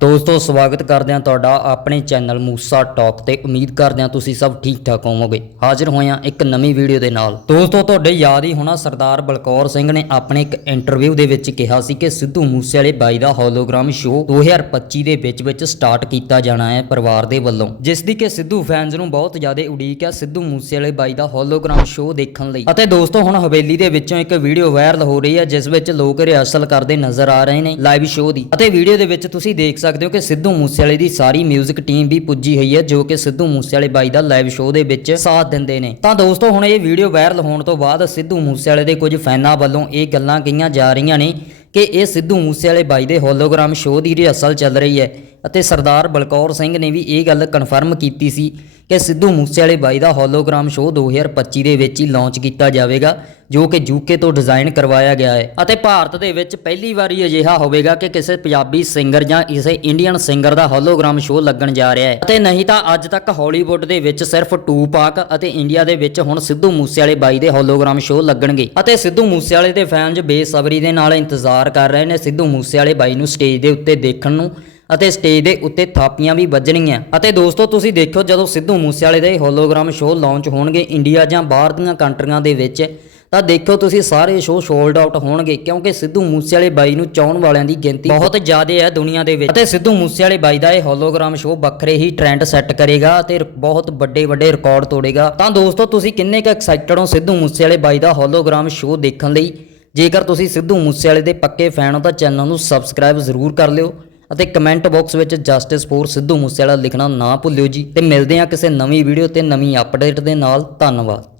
ਦੋਸਤੋ, ਸਵਾਗਤ ਕਰਦੇ ਹਾਂ ਤੁਹਾਡਾ ਆਪਣੇ ਚੈਨਲ ਮੂਸਾ ਟਾਕ ਤੇ। ਉਮੀਦ ਕਰਦੇ ਹਾਂ ਤੁਸੀਂ ਸਭ ਠੀਕ ਠਾਕ ਹੋਵੋਗੇ। ਹਾਜ਼ਰ ਹੋਏ ਇੱਕ ਨਵੀਂ ਵੀਡੀਓ ਦੇ ਨਾਲ। ਦੋਸਤੋ, ਤੁਹਾਡੇ ਯਾਦ ਹੀ ਹੋਣਾ, ਸਰਦਾਰ ਬਲਕੌਰ ਸਿੰਘ ਨੇ ਆਪਣੇ ਇੱਕ ਇੰਟਰਵਿਊ ਦੇ ਵਿੱਚ ਕਿਹਾ ਸੀ ਕਿ ਸਿੱਧੂ ਮੂਸੇਵਾਲੇ ਬਾਈ ਦਾ ਹੋਲੋਗ੍ਰਾਮ ਸ਼ੋਅ 2025 ਦੇ ਵਿੱਚ ਵਿੱਚ ਸਟਾਰਟ ਕੀਤਾ ਜਾਣਾ ਹੈ ਪਰਿਵਾਰ ਦੇ ਵੱਲੋਂ। ਜਿਸ ਦੀ ਕਿ ਸਿੱਧੂ ਫੈਨਸ ਨੂੰ ਬਹੁਤ ਜ਼ਿਆਦਾ ਉਡੀਕ ਹੈ ਸਿੱਧੂ ਮੂਸੇਵਾਲੇ ਬਾਈ ਦਾ ਹੋਲੋਗ੍ਰਾਮ ਸ਼ੋਅ ਦੇਖਣ ਲਈ। ਅਤੇ ਦੋਸਤੋ, ਹੁਣ ਹਵੇਲੀ ਦੇ ਵਿੱਚੋਂ ਇੱਕ ਵੀਡੀਓ ਵਾਇਰਲ ਹੋ ਰਹੀ ਹੈ, ਜਿਸ ਵਿੱਚ ਲੋਕ ਰਿਹਰਸਲ ਕਰਦੇ ਨਜ਼ਰ ਆ ਰਹੇ ਨੇ ਲਾਈਵ ਸ਼ੋਅ ਦੀ। ਅਤੇ ਵੀਡੀਓ ਦੇ ਵਿੱਚ ਤੁਸੀਂ ਦੇਖ ਸਕਦੇ ਸਕਦੇ ਹੋ ਕਿ ਸਿੱਧੂ ਮੂਸੇਵਾਲੇ ਦੀ ਸਾਰੀ 뮤직 ਟੀਮ ਵੀ ਪੁੱਜੀ ਹੋਈ ਹੈ, ਜੋ ਕਿ ਸਿੱਧੂ ਮੂਸੇਵਾਲੇ ਬਾਈ ਦਾ ਲਾਈਵ ਸ਼ੋਅ ਦੇ ਵਿੱਚ ਸਾਥ ਦਿੰਦੇ ਨੇ। ਤਾਂ ਦੋਸਤੋ, ਹੁਣ ਇਹ ਵੀਡੀਓ ਵਾਇਰਲ ਹੋਣ ਤੋਂ ਬਾਅਦ ਸਿੱਧੂ ਮੂਸੇਵਾਲੇ ਦੇ ਕੁਝ ਫੈਨਾਂ ਵੱਲੋਂ ਇਹ ਗੱਲਾਂ ਕਹੀਆਂ ਜਾ ਰਹੀਆਂ ਨੇ ਕਿ ਇਹ ਸਿੱਧੂ ਮੂਸੇਵਾਲੇ ਬਾਈ ਦੇ ਹੋਲੋਗ੍ਰਾਮ ਸ਼ੋਅ ਦੀ ਰਿਹਰਸਲ ਚੱਲ ਰਹੀ ਹੈ। ਅਤੇ ਸਰਦਾਰ ਬਲਕੌਰ ਸਿੰਘ ਨੇ ਵੀ ਇਹ ਗੱਲ ਕਨਫਰਮ ਕੀਤੀ ਸੀ ਕਿ ਸਿੱਧੂ ਮੂਸੇਵਾਲੇ ਬਾਈ ਦਾ ਹੋਲੋਗ੍ਰਾਮ ਸ਼ੋਅ 2025 ਦੇ ਵਿੱਚ ਹੀ ਲਾਂਚ ਕੀਤਾ ਜਾਵੇਗਾ, ਜੋ ਕਿ ਯੂਕੇ ਤੋਂ ਡਿਜ਼ਾਈਨ ਕਰਵਾਇਆ ਗਿਆ ਹੈ। ਅਤੇ ਭਾਰਤ ਦੇ ਵਿੱਚ ਪਹਿਲੀ ਵਾਰੀ ਅਜਿਹਾ ਹੋਵੇਗਾ ਕਿ ਕਿਸੇ ਪੰਜਾਬੀ ਸਿੰਗਰ ਜਾਂ ਕਿਸੇ ਇੰਡੀਅਨ ਸਿੰਗਰ ਦਾ ਹੋਲੋਗ੍ਰਾਮ ਸ਼ੋਅ ਲੱਗਣ ਜਾ ਰਿਹਾ ਹੈ। ਅਤੇ ਨਹੀਂ ਤਾਂ ਅੱਜ ਤੱਕ ਹਾਲੀਵੁੱਡ ਦੇ ਵਿੱਚ ਸਿਰਫ ਟੂਪਾਕ ਅਤੇ ਇੰਡੀਆ ਦੇ ਵਿੱਚ ਹੁਣ ਸਿੱਧੂ ਮੂਸੇਵਾਲੇ ਬਾਈ ਦੇ ਹੋਲੋਗ੍ਰਾਮ ਸ਼ੋਅ ਲੱਗਣਗੇ। ਅਤੇ ਸਿੱਧੂ ਮੂਸੇਵਾਲੇ ਦੇ ਫੈਨਜ਼ ਬੇਸਬਰੀ ਦੇ ਨਾਲ ਇੰਤਜ਼ਾਰ ਕਰ ਰਹੇ ਨੇ ਸਿੱਧੂ ਮੂਸੇਵਾਲੇ ਬਾਈ ਨੂੰ ਸਟੇਜ ਦੇ ਉੱਤੇ ਦੇਖਣ ਨੂੰ। ਅਤੇ ਸਟੇਜ ਦੇ ਉੱਤੇ ਥਾਪੀਆਂ ਵੀ ਵੱਜਣਗੀਆਂ ਅਤੇ ਦੋਸਤੋ, ਤੁਸੀਂ ਦੇਖੋ ਜਦੋਂ ਸਿੱਧੂ ਮੂਸੇਵਾਲੇ ਦੇ ਹੋਲੋਗ੍ਰਾਮ ਸ਼ੋਅ ਲਾਂਚ ਹੋਣਗੇ ਇੰਡੀਆ ਜਾਂ ਬਾਹਰ ਦੀਆਂ ਕੰਟਰੀਆਂ ਦੇ ਵਿੱਚ, ਤਾਂ ਦੇਖਿਓ ਤੁਸੀਂ ਸਾਰੇ ਸ਼ੋਅ ਸੋਲਡ ਆਊਟ ਹੋਣਗੇ, ਕਿਉਂਕਿ ਸਿੱਧੂ ਮੂਸੇਵਾਲੇ ਬਾਈ ਨੂੰ ਚਾਹਣ ਵਾਲਿਆਂ ਦੀ ਗਿਣਤੀ ਬਹੁਤ ਜ਼ਿਆਦਾ ਹੈ ਦੁਨੀਆ ਦੇ ਵਿੱਚ। ਅਤੇ ਸਿੱਧੂ ਮੂਸੇਵਾਲੇ ਬਾਈ ਦਾ ਇਹ ਹੋਲੋਗ੍ਰਾਮ ਸ਼ੋਅ ਵੱਖਰੇ ਹੀ ਟ੍ਰੈਂਡ ਸੈੱਟ ਕਰੇਗਾ ਅਤੇ ਬਹੁਤ ਵੱਡੇ ਵੱਡੇ ਰਿਕਾਰਡ ਤੋੜੇਗਾ। ਤਾਂ ਦੋਸਤੋ, ਤੁਸੀਂ ਕਿੰਨੇ ਕੁ ਐਕਸਾਈਟਡ ਹੋ ਸਿੱਧੂ ਮੂਸੇਵਾਲੇ ਬਾਈ ਦਾ ਹੋਲੋਗ੍ਰਾਮ ਸ਼ੋਅ ਦੇਖਣ ਲਈ? ਜੇਕਰ ਤੁਸੀਂ ਸਿੱਧੂ ਮੂਸੇਵਾਲੇ ਦੇ ਪੱਕੇ ਫੈਨ ਹੋ, ਤਾਂ ਚੈਨਲ ਨੂੰ ਸਬਸਕ੍ਰਾਈਬ ਜ਼ਰੂਰ ਕਰ ਲਿਓ। ਅਤੇ ਕਮੈਂਟ ਬਾਕਸ ਵਿੱਚ ਜਸਟਿਸ ਫੋਰ ਸਿੱਧੂ ਮੂਸੇਵਾਲਾ ਲਿਖਣਾ ਨਾ ਭੁੱਲਿਓ ਜੀ। ਤੇ ਮਿਲਦੇ ਹਾਂ ਕਿਸੇ ਨਵੀਂ ਵੀਡੀਓ ਤੇ ਨਵੀਂ ਅਪਡੇਟ ਦੇ ਨਾਲ। ਧੰਨਵਾਦ।